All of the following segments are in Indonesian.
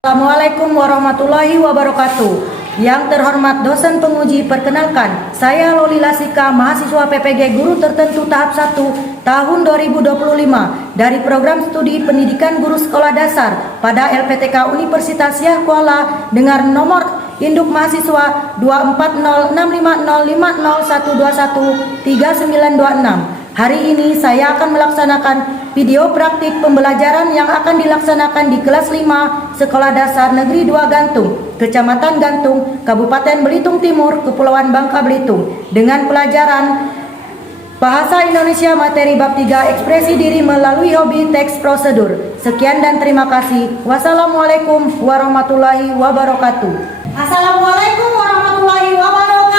Assalamualaikum warahmatullahi wabarakatuh. Yang terhormat dosen penguji, perkenalkan, saya Loli Lasika, mahasiswa PPG Guru Tertentu tahap 1 tahun 2025 dari program studi pendidikan guru sekolah dasar pada LPTK Universitas Yah Kuala dengan nomor induk mahasiswa 240650501213926. Hari ini saya akan melaksanakan video praktik pembelajaran yang akan dilaksanakan di kelas 5 Sekolah Dasar Negeri 2 Gantung, Kecamatan Gantung, Kabupaten Belitung Timur, Kepulauan Bangka Belitung, dengan pelajaran Bahasa Indonesia materi bab 3 ekspresi diri melalui hobi teks prosedur. Sekian dan terima kasih. Wassalamualaikum warahmatullahi wabarakatuh. Assalamualaikum warahmatullahi wabarakatuh.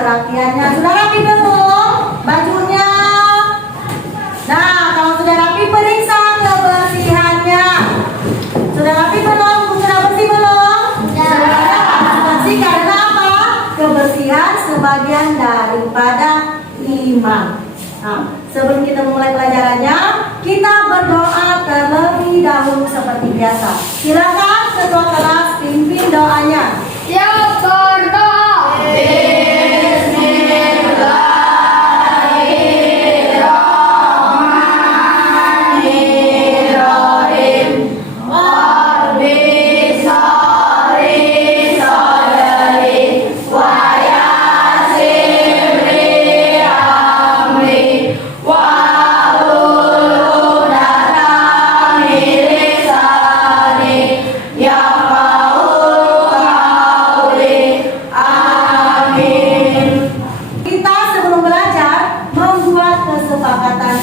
Rapiannya sudah rapi belum bajunya? Nah, kalau sudah rapi periksa kebersihannya. Sudah rapi belum? Sudah bersih belum? Sudah bersih karena apa? Kebersihan sebagian daripada iman. Nah, sebelum kita memulai pelajarannya, kita berdoa terlebih dahulu seperti biasa. Silakan ketua kelas pimpin doanya. Siap berdoa.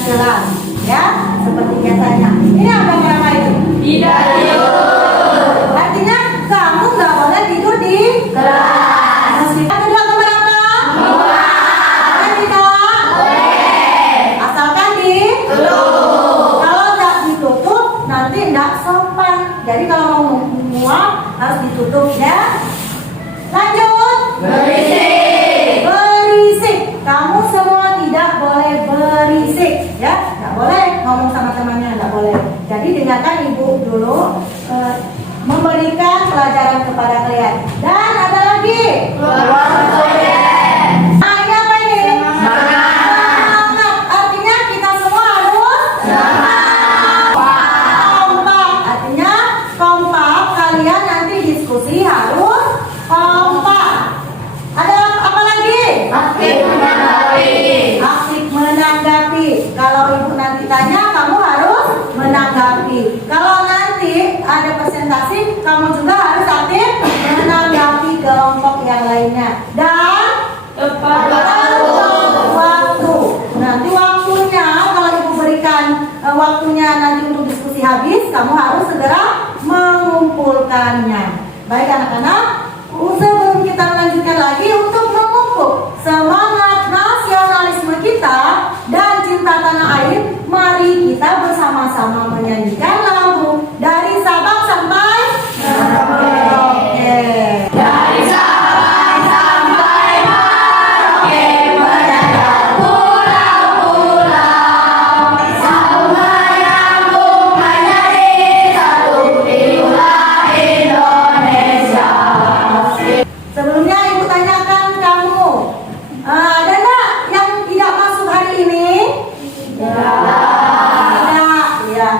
Kelas, ya, seperti biasanya. Ini apa nama itu? Tidak tidur. Artinya kamu nggak boleh tidur di kelas. Kedua keberapa? Dua. Boleh tidak? Boleh. Asalkan ditutup. Kalau nggak ditutup nanti nggak sopan. Jadi kalau mau mual harus ditutup ya. Lanjut. Berisik. Berisik. Kamu semua tidak boleh berisik, ya, nggak boleh ngomong sama temannya, nggak boleh. Jadi dengarkan ibu dulu memberikan pelajaran kepada kalian. Dan ada lagi. Nah, ini apa ini? Semangat. Artinya kita semua harus kompak. Artinya kompak. Kalian nanti diskusi harus kompak. Ada apa lagi? Aktif menanggapi. Aktif menanggapi. Kalau ibu nanti tanya, kamu harus menanggapi. Kalau nanti ada presentasi, kamu juga harus aktif menanggapi kelompok yang lainnya. Dan Tepat waktu. Nanti waktunya, kalau ibu berikan waktunya nanti untuk diskusi habis, kamu harus segera mengumpulkannya. Baik anak-anak, sebelum kita melanjutkan lagi untuk memupuk semangat nasionalisme kita dan cinta tanah air, mari kita bersama-sama menyanyikan lagu dari Sabang sampai Merauke. dari Sabang sampai Merauke, mendarat pulau-pulau, selalu menyambung menjadi satu, itulah Indonesia. Sebelumnya ibu tanyakan kamu, ada nggak yang tidak masuk hari ini? Tidak, ya.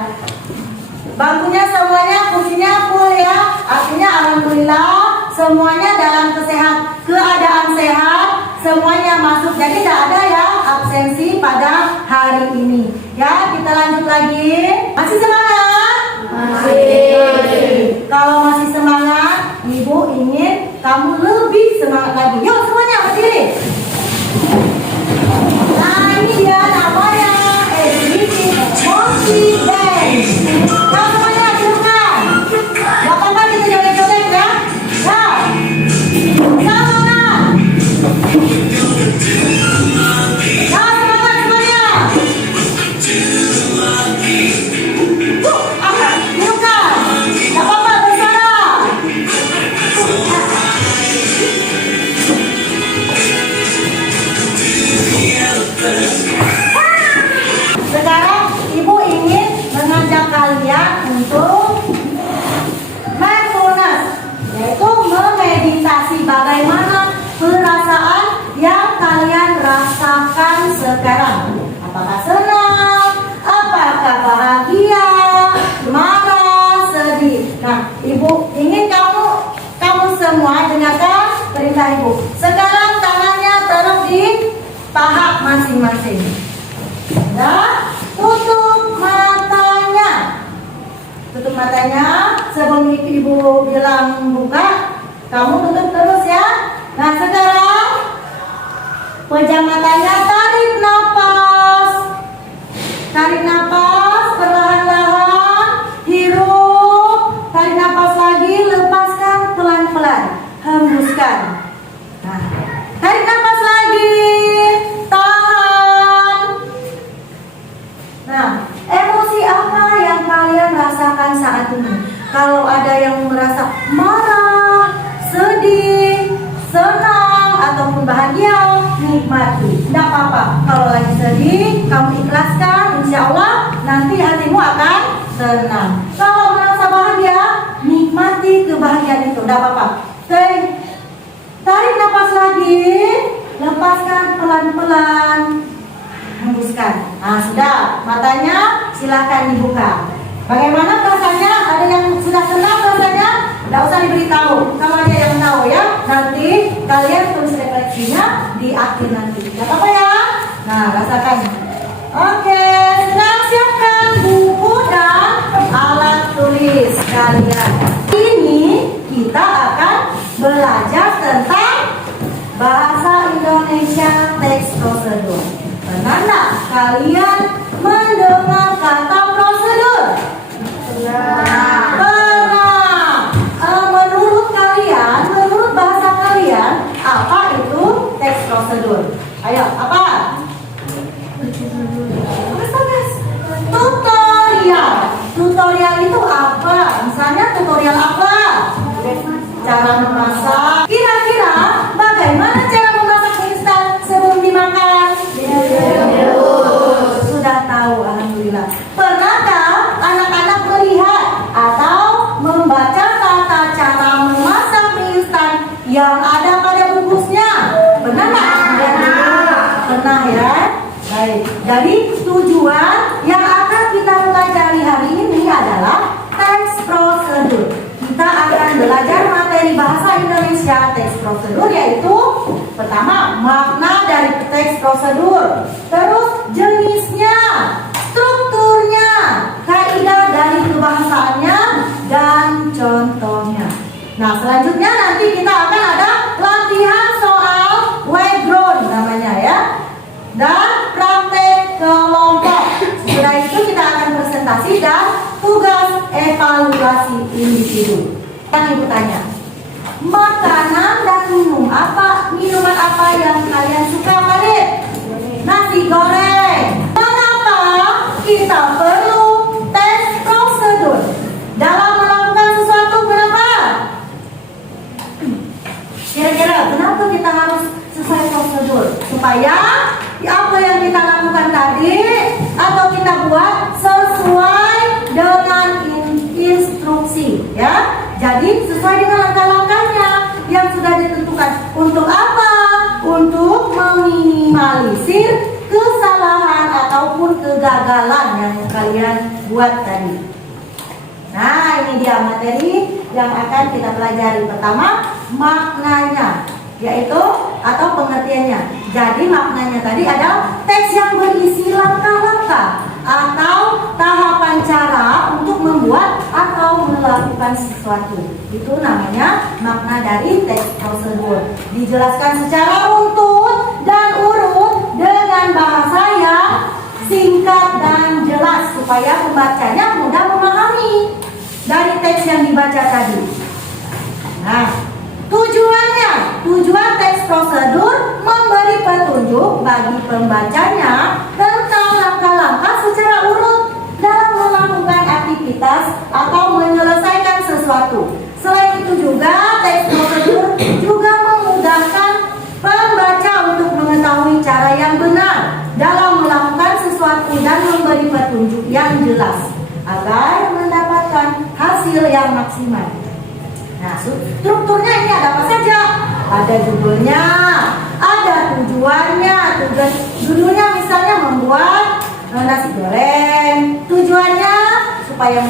Bangkunya semuanya, kursinya full ya. Artinya alhamdulillah semuanya dalam keadaan sehat, semuanya masuk. Jadi tidak ada ya absensi pada hari ini. Ya, kita lanjut lagi. Masih semangat? Masih. Kalau masih semangat, ibu ingin kamu lebih semangat lagi. Yuk semuanya berdiri. Nah, ini dia namanya Education Motivation. Kalau semuanya dudukkan. Belakang Ibu ingin kamu semua dengarkan perintah Ibu. Sekarang tangannya taruh di paha masing-masing. Ya, tutup matanya. Tutup matanya sebelum Ibu bilang buka, kamu tutup terus ya. Nah sekarang pejam matanya, tarik nafas. Tarik nafas perlahan-lahan, hirup, tarik nafas lagi, lepaskan pelan-pelan, hembuskan. Nah, tarik nafas lagi, tahan. Nah, emosi apa yang kalian rasakan saat ini? Kalau ada yang merasa marah, sedih, senang, ataupun bahagia, nikmati. Tidak apa-apa. Kalau lagi sedih, kamu ikhlaskan. Insya Allah nanti hatimu akan tenang. Kalau merasa bahagia, nikmati kebahagiaan itu. Tidak apa-apa. Tarik nafas lagi, lepaskan pelan-pelan, hembuskan. Nah sudah, matanya silahkan dibuka. Bagaimana perasaannya? Ada yang sudah senang rasanya? Tidak usah diberitahu. Kalau ada yang tahu ya, nanti kalian tulis refleksinya di akhir nanti. Tidak apa-apa ya? Nah, rasakan. Oke, sekarang siapkan buku dan alat tulis kalian. Ini kita akan belajar tentang bahasa Indonesia teks prosedur. Pernah nggak kalian mendengar kata prosedur? Pernah. Menurut kalian, menurut bahasa kalian, apa itu teks prosedur? Ayo, apa? Tutorial. Tutorial itu apa? Misalnya tutorial apa? Cara memasak. Kira-kira bagaimana cara memasak mie instan sebelum dimakan? Sudah tahu, alhamdulillah. Pernahkah anak-anak melihat atau membaca tata cara memasak mie instan yang ada pada bungkusnya? Pernah nggak? Pernah ya. Baik. Jadi tujuan yang akan kita pelajari hari ini adalah teks prosedur. Kita akan belajar materi bahasa Indonesia teks prosedur, yaitu pertama makna dari teks prosedur, terus jenisnya, strukturnya, kaidah dari kebahasaannya, dan contohnya. Nah selanjutnya nanti kita akan ada latihan soal background namanya ya, dan praktek kelompok. Setelah itu kita akan presentasi dan tugas evaluasi individu. Ibu tanya, makanan dan minuman apa yang kalian suka, Farid? Nasi goreng. Mengapa kita perlu tes prosedur dalam melakukan sesuatu? Kenapa? Kira-kira kenapa kita harus sesuai prosedur? Supaya apa yang kita lakukan tadi atau kita buat sesuai dengan instruksi ya. Jadi sesuai dengan langkah-langkahnya yang sudah ditentukan. Untuk apa? Untuk meminimalisir kesalahan ataupun kegagalan yang kalian buat tadi. Nah ini dia materi yang akan kita pelajari. Pertama maknanya, yaitu atau pengertiannya. Jadi maknanya tadi adalah teks yang berisi langkah-langkah atau tahapan cara untuk membuat atau melakukan sesuatu. Itu namanya makna dari teks prosedur. Dijelaskan secara runtut dan urut dengan bahasa yang singkat dan jelas supaya pembacanya mudah memahami dari teks yang dibaca tadi. Nah, tujuan teks prosedur memberi petunjuk bagi pembacanya tentang langkah-langkah secara urut dalam melakukan aktivitas atau menyelesaikan sesuatu. Selain itu juga teks prosedur juga memudahkan pembaca untuk mengetahui cara yang benar dalam melakukan sesuatu dan memberi petunjuk yang jelas agar mendapatkan hasil yang maksimal. Nah, strukturnya ini ada apa saja? Ada judulnya, ada tujuannya. Judulnya misalnya membuat nasi goreng. Tujuannya supaya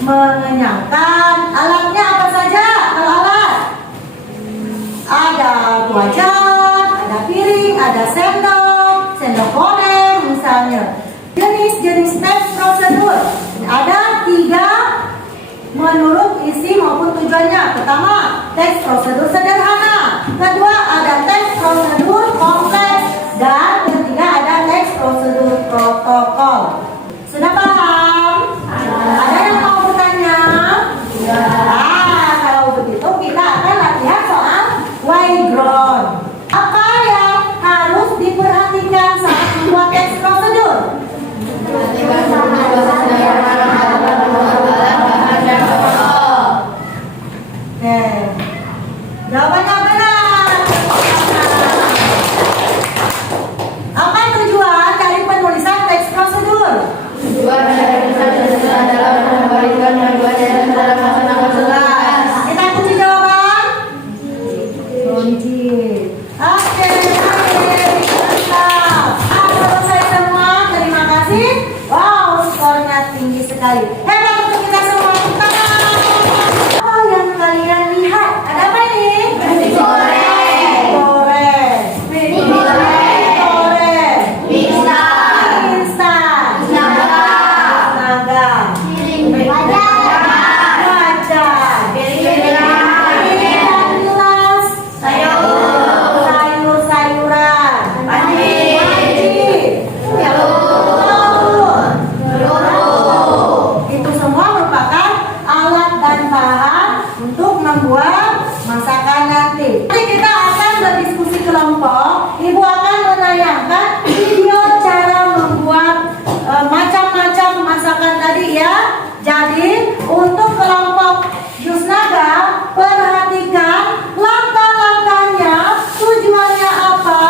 mengenyangkan. Alatnya sendok goreng misalnya. Jenis-jenis teks prosedur ada 3 menurut isi maupun tujuannya. Pertama, teks prosedur sederhana. Kedua, ada teks prosedur kompleks. Dan ketiga, ada teks prosedur protokol. Sudah paham? Ada yang mau bertanya? Kalau begitu kita akan latihan soal background. Apa yang harus diperhatikan saat membuat teks prosedur? Oke, jawabannya benar. Apa tujuan dari penulisan teks prosedur? Kita kunci jawaban. Kunci. Oke, mantap. Selesai semua. Terima kasih. Wow, skornya tinggi sekali. Hebat untuk kita semua. Tepuk tangan. Apa yang kalian lihat? Ada apa ini? Nasi goreng. Goreng. Mie goreng. Goreng. Instan. Instan. Naga. Naga. Wajan. Gelas. Sayur-sayuran. Panci. Itu semua merupakan alat dan bahan untuk membuat masakan nanti. Nanti kita akan berdiskusi kelompok. Ibu akan menayangkan video cara membuat macam-macam masakan tadi ya. Jadi untuk kelompok Yusnaga, perhatikan langkah-langkahnya, tujuannya apa,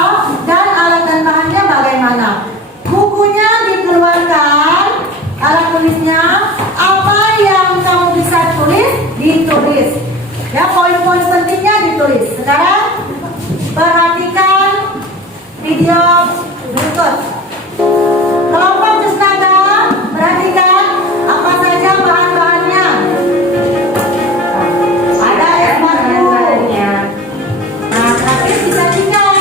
dan alat dan bahannya bagaimana. Bukunya dikeluarkan, alat tulisnya, apa yang kamu bisa tulis, ditulis. Ya, poin-poin pentingnya ditulis. Sekarang perhatikan video berikut. Kelompok Yusnaga, perhatikan apa saja bahan-bahannya. Ada es batu. Nah, terakhir bisa tinggal.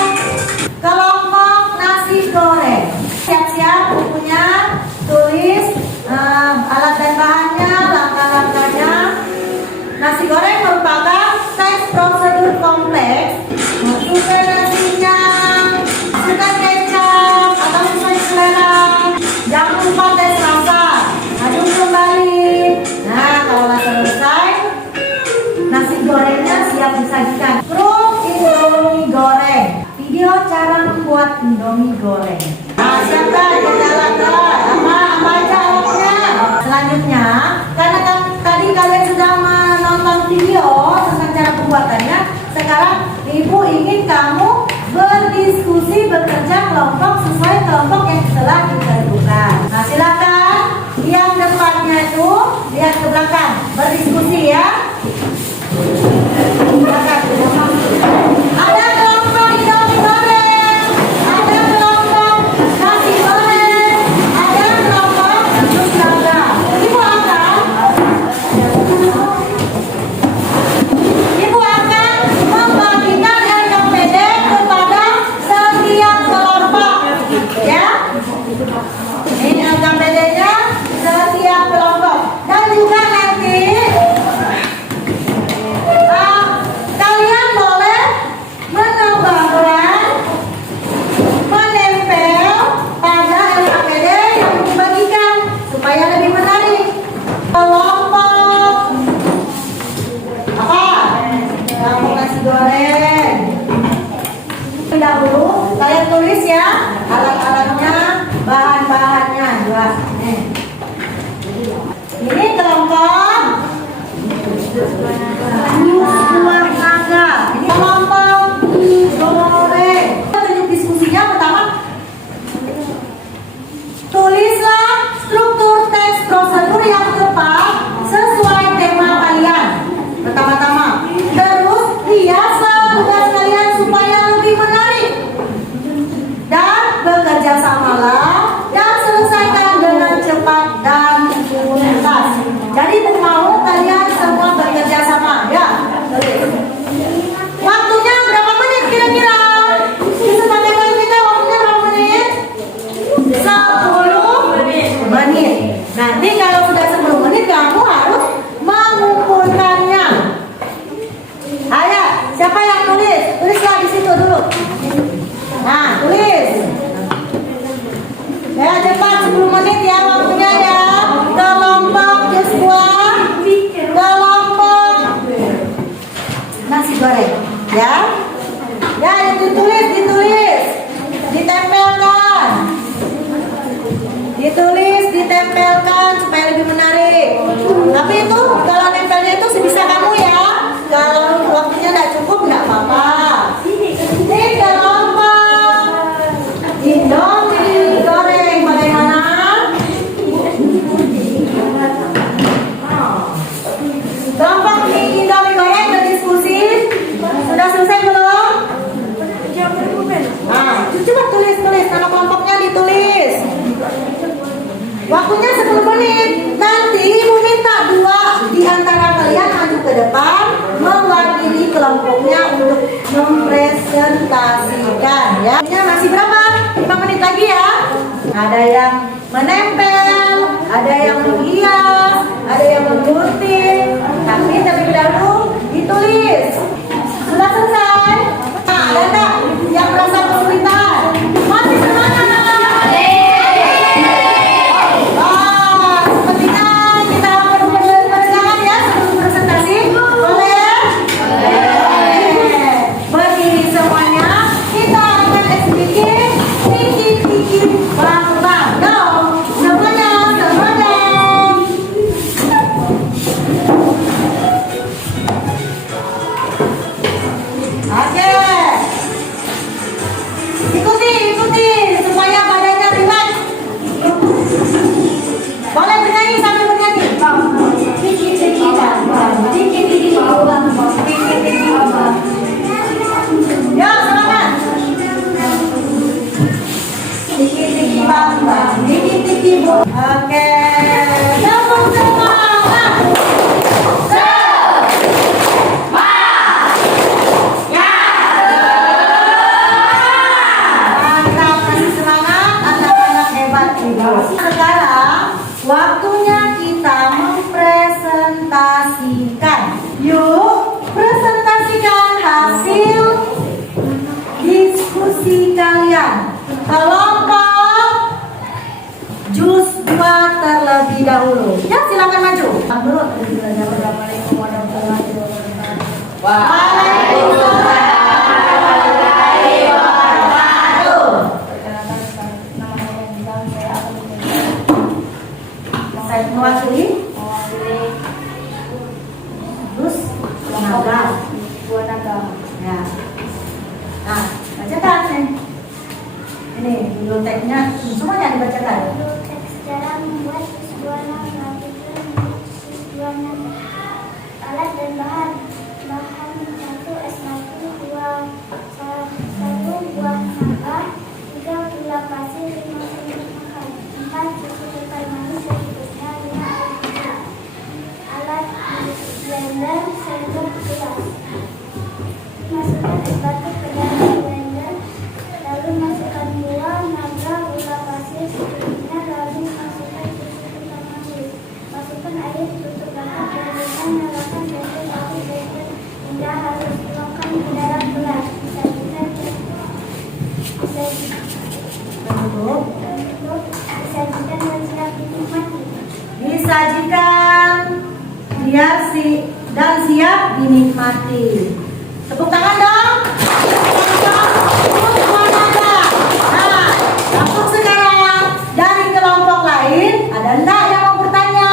Kelompok nasi goreng. Siap-siap bukunya, tulis alat dan bahannya, langkah-langkahnya. Nasi goreng merupakan teks prosedur kompleks. Masukkan nasinya, masukkan kecap atau sesuai selera. Jangan lupa tes rasa. Aduk kembali. Nah, kalau selesai, nasi gorengnya siap disajikan. Truk Indomie goreng. Video cara membuat Indomie goreng. Nah, siapkan alat-alat. Apa aja alatnya? Selanjutnya, karena kan tadi kalian sudah menonton video tentang cara pembuatannya, sekarang ibu ingin kamu berdiskusi, bekerja kelompok sesuai kelompok yang telah ditentukan. Nah, silakan yang depannya itu lihat ke belakang, berdiskusi ya. Ada kelompok Indomie goreng, ada kelompok nasi goreng, ada kelompok Yusnaga. Ibu akan membagikan LKPD kepada setiap kelompok, ya. Ini LKPD-nya setiap kelompok, dan juga nanti kalian boleh menambahkan, menempel pada LKPD yang dibagikan supaya lebih menarik. Kelompok apa? Kelompok nasi goreng. Dahulu kalian tulis ya alat-alatnya, bahan-bahannya dua. Ini kelompok Yusnaga. Ini kelompok goreng. Tunjuk diskusinya pertama. Tulislah struktur teks prosedur yang tepat sesuai tema kalian. Pertama-tama. Terus hiaslah tugas kalian supaya lebih menarik. Dan bekerja samalah dan selesaikan dengan cepat dan tuntas. Jadi mau kalian semua bekerja sama ya. Waktunya berapa menit kira-kira? digoreng. Ya. Ya, ditulis, ditempelkan. Ditulis, ditempelkan supaya lebih menarik. Tapi itu kalau nempelnya itu sebisa kamu ya. Kalau waktunya nggak cukup nggak apa-apa. Ini kelompok Indomie goreng bagaimana? Kelompok Indomie goreng berdiskusi. Sudah selesai belum? Nah, coba tulis nama kelompoknya ditulis. Waktunya 10 menit. Nanti ibu minta 2 di antara kalian maju ke depan mewakili kelompoknya untuk mempresentasikan ya. Masih berapa? 5 menit lagi ya. Ada yang menempel, ada yang menghias, ada yang menggunting. Tapi terlebih dahulu ditulis. Sudah selesai? Nah, ada enggak yang merasa kesulitan? Masih semangat. Oke, sambung semangat. Mantap, kasih semangat anak-anak hebat ibu. Sekarang waktunya kita mempresentasikan. Yuk, presentasikan hasil diskusi kalian. Kelompok jus 2 terlebih dahulu. Ya, silakan maju. Waalaikumsalam warahmatullahi wabarakatuh. Saya mewakili jus naga. Ya. Nah, bacakan nih. Ini biblioteknya semuanya dibacakan. Cara membuat jus buah naga. Alat dan bahan 1 es batu, 1 buah naga, 3 gula pasir, 5 sendok makan, 4 susu kental manis secukupnya, 5 air gula. Alat blender sendok gelas. Masukkan es batu ke dalam blender, lalu masukkan buah naga, gula pasir secukupnya, lalu masukkan susu kental manis. Masukkan air, tutup rapat, dan nyalakan blender api blender hingga halus. Tuangkan ke dalam gelas. Disajikan dan siap dinikmati. Disajikan dan siap dinikmati. Tepuk tangan dong. Nah, langsung sekarang dari kelompok lain ada enggak yang mau bertanya?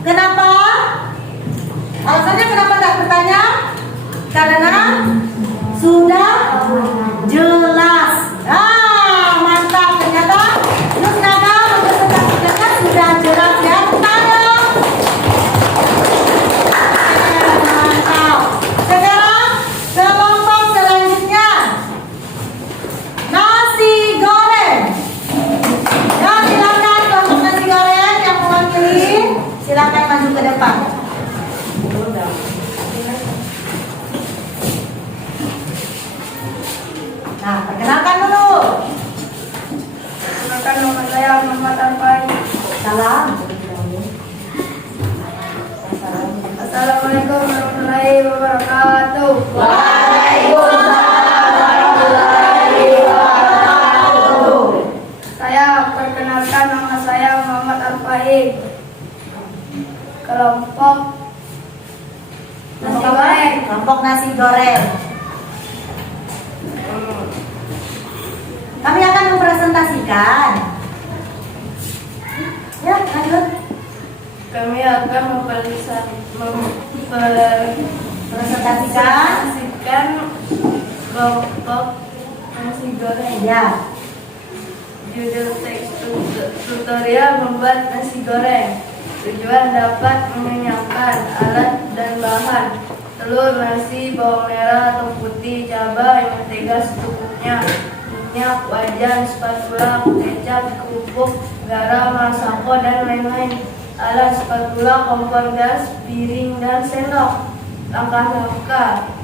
Kenapa? Alasannya kenapa enggak bertanya? Karena sudah jelas. Mantap, ternyata jus naga mempresentasikan sudah jelas ya. Tangan. Mantap. Sekarang kelompok selanjutnya nasi goreng. Ya, silakan kelompok nasi goreng yang mewakili, silakan maju ke depan. Nah, perkenalkan dulu. Perkenalkan, nama saya Muhammad Arfai. Salam. Assalamualaikum warahmatullahi wabarakatuh. Waalaikumsalam warahmatullahi wabarakatuh. Saya perkenalkan, nama saya Muhammad Arfai. Kelompok nasi goreng. kelompok nasi goreng. Kami akan mempresentasikan. Ya, lanjut. Kami akan mempresentasikan kelompok nasi goreng. Ya. Judul teks tutorial membuat nasi goreng. Tujuan dapat mengenyangkan. Alat dan bahan: telur, nasi, bawang merah atau putih, cabai, mentega secukupnya, minyak, wajan, spatula, kecap, kerupuk, garam, masako, dan lain-lain. Alat: spatula, kompor gas, piring, dan sendok. Langkah-langkah: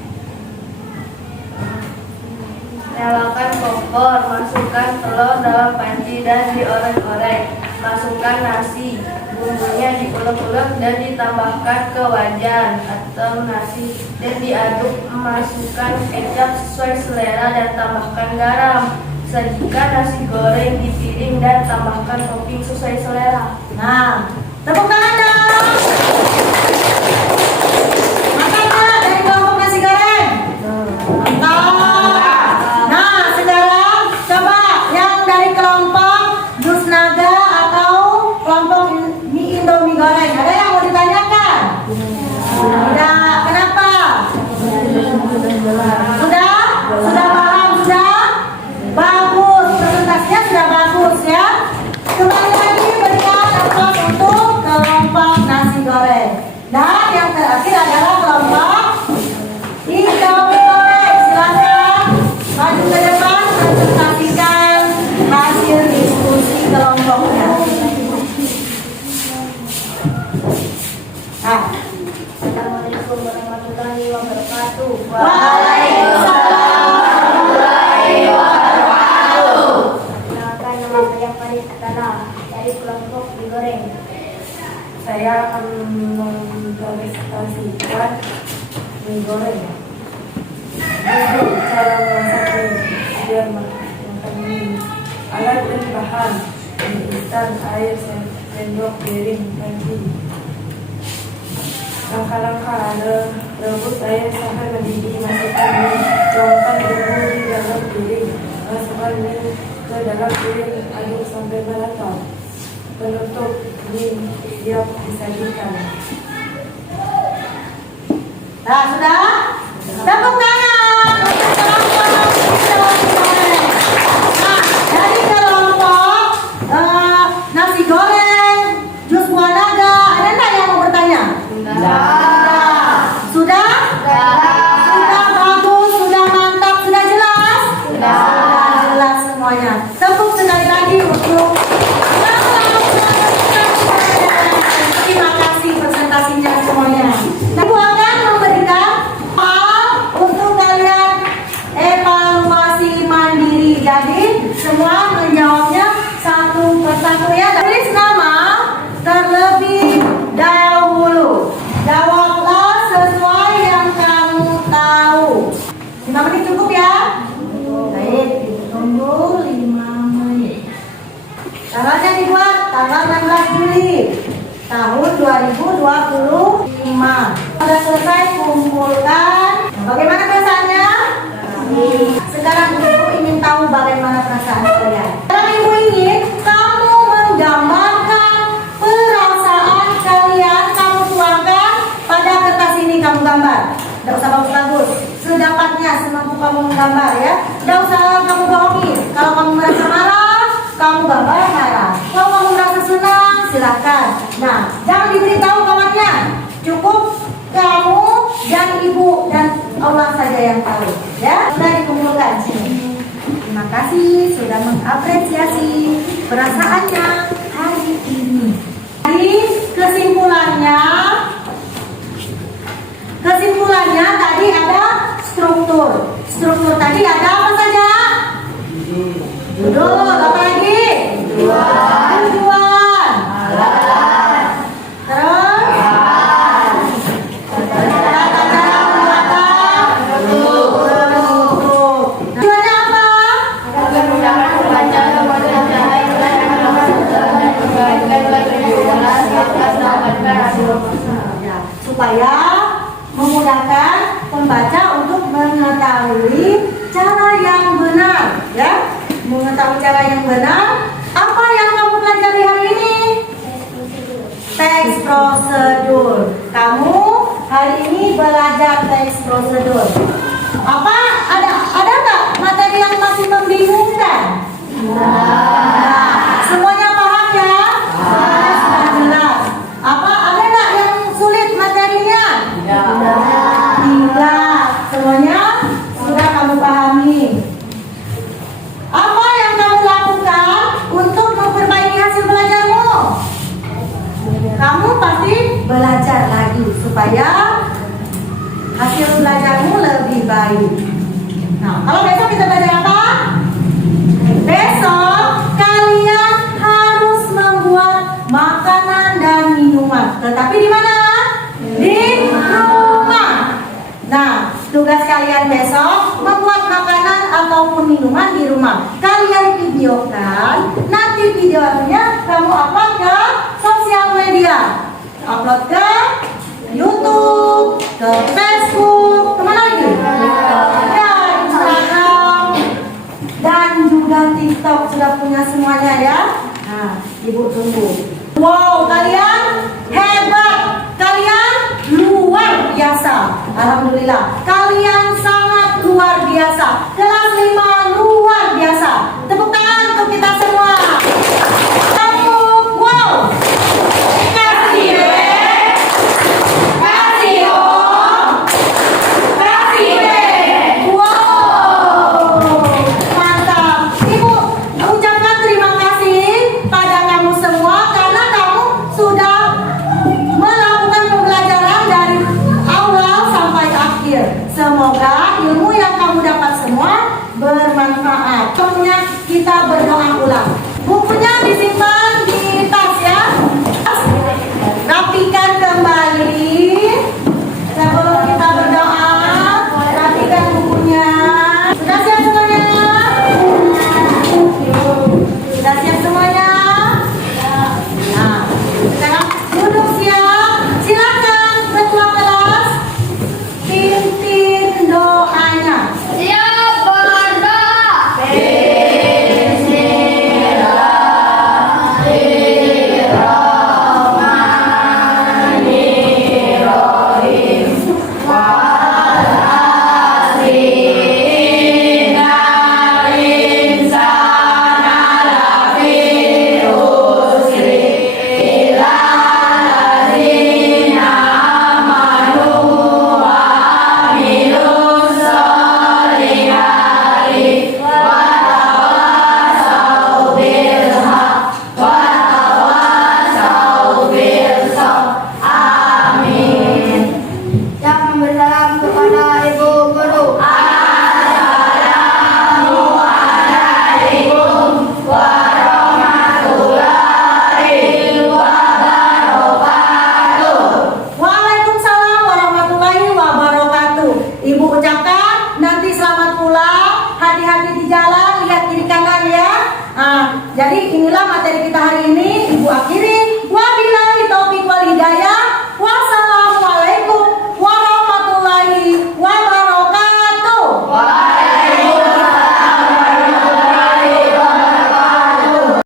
nyalakan kompor, masukkan telur dalam panci dan dioreng-oreng. Masukkan nasi, bumbunya diulek-ulek dan ditambahkan ke wajan atau nasi dan diaduk. Masukkan kecap sesuai selera dan tambahkan garam. Sajikan nasi goreng di piring dan tambahkan topping sesuai selera. Nah, tepuk tangan dong. Mantap Kak, dari kelompok nasi goreng. Mantap. Nah, sekarang coba yang dari kelompok Dus Naga atau kelompok mie Indomie goreng. Ada yang mau ditanyakan? Tidak. Kenapa? Sudah? Sudah paham? Sudah? Bagus. Presentasinya sudah bagus ya. Kembali lagi berikan tempat untuk kelompok nasi goreng. Dan yang terakhir adalah kelompok Indomie goreng. Silakan maju ke depan presentasikan hasil diskusi kelompoknya. Nah, Assalamualaikum warahmatullahi wabarakatuh. Waalaikumsalam warahmatullahi wabarakatuh. Perkenalkan, nama saya Farid Atana dari kelompok mie goreng. Saya akan mempresentasikan mie goreng. Untuk cara memasaknya biar makan mie. Alat dan bahan: mie instan, air, sendok, piring, panci. Langkah-langkah: rebus air sampai mendidih. Masukkan mie, tuangkan bumbu di dalam piring. Masukkan mie ke dalam piring, aduk sampai merata. Penutup, mie siap disajikan. nah sudah? Tepuk tangan untuk kelompok Indomie goreng. Nah, dari kelompok nasi goreng, jus buah naga, ada nggak yang mau bertanya? Sudah? Sudah bagus, sudah mantap, sudah jelas? Sudah jelas semuanya. Tepuk sekali lagi untuk terima kasih presentasinya semuanya. Ibu akan memberikan hal untuk kalian evaluasi mandiri. Jadi semua menjawabnya satu persatu ya. Tulis nama terlebih dahulu. Jawablah sesuai yang kamu tahu. 5 menit cukup ya? Baik, tunggu 5 menit. Tanggalnya dibuat tanggal 16 Juli tahun 2025. Sudah selesai kumpulkan. Bagaimana perasaannya? Sekarang ibu ingin tahu bagaimana perasaan kalian. Sekarang ibu ingin kamu menggambarkan perasaan kalian. Kamu tuangkan pada kertas ini, kamu gambar. Tidak usah bagus-bagus, sedapatnya, semampu kamu menggambar ya. Tidak usah kamu bohongi. Kalau kamu merasa marah, kamu gambar marah. Kalau kamu merasa senang, silakan. Nah, jangan diberitahu kawannya. Cukup kamu dan ibu dan Allah saja yang tahu. Ya, sudah dikumpulkan sini. Terima kasih sudah mengapresiasi perasaannya hari ini. Jadi kesimpulannya tadi ada struktur. Struktur tadi ada apa saja? Judul, apa lagi? Tujuan. Terus? Tata-tata pembuatan. Tujuannya apa? Ya, supaya memudahkan pembaca untuk mengetahui cara yang benar, ya. Mengetahui cara yang benar. Apa yang kamu pelajari hari ini? Teks prosedur. Kamu hari ini belajar teks prosedur. Apa? Ada nggak materi yang masih membingungkan? Semuanya paham ya? Sudah jelas. Apa? Ada nggak yang sulit materinya? Tidak. Semuanya sudah kamu pahami. Apa yang kamu lakukan untuk memperbaiki hasil belajarmu? Kamu pasti belajar lagi supaya hasil belajarmu lebih baik. Nah, kalau besok kita belajar apa? Besok kalian harus membuat makanan dan minuman. Tetapi di mana? Di rumah. Nah, tugas kalian besok membuat makanan ataupun minuman di rumah. Kalian videokan, nanti videonya kamu upload ke sosial media. Upload ke YouTube, ke Facebook, kemana lagi? Ya, Instagram, dan juga TikTok sudah punya semuanya ya. Nah, Ibu tunggu. Wow, kalian hebat, kalian luar biasa. Alhamdulillah, kalian sangat luar biasa. Kelas 5 luar biasa. Tepuk tangan untuk kita semua. Kamu, wow. Kasih Dek. Kasih Om. Kasih Dek. Wow, mantap. Ibu ucapkan terima kasih pada kamu semua karena kamu sudah melakukan pembelajaran dari awal sampai akhir. Semoga ilmu yang kamu dapat semua bermanfaat. Pokoknya kita berdoa ulang. Bukunya disimpan